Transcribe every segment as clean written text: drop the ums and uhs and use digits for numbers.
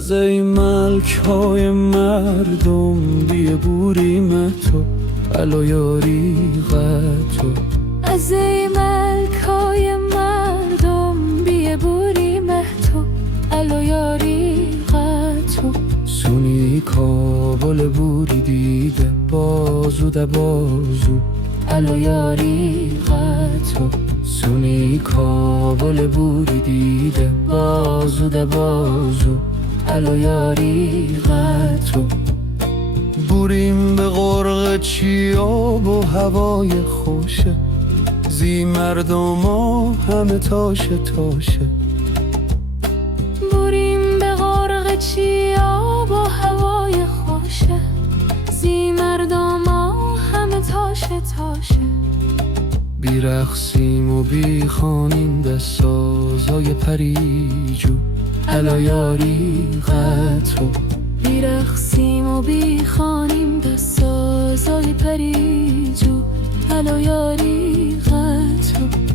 از ای ملک های مردم بی بوریم تو الا یاری تو از ای ملک های مردم بی بوریم تو الا یاری تو سونی کابل بوری دیده بازو ده بازو الا یاری تو سونی کابل بوری دیده بازو ده بازو الا یاری تو بوریم به غرق چیاب و هوای خوشه زی مردم ها همه تاشه تاشه بوریم به غرق چیاب و هوای خوشه زی مردم ها همه تاشه تاشه بیرقصیم و بیخوانیم به سازای پریجو الا یاری تو بیرقصیم و بیخوانیم به سازای پریجو الا یاری تو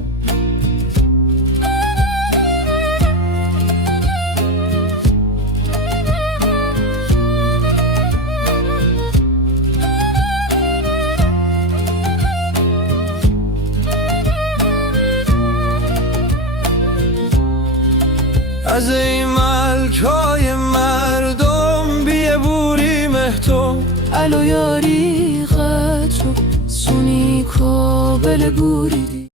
از ای ملک های مردم بی بوریم تو الا یاری تو سونی کابل بوری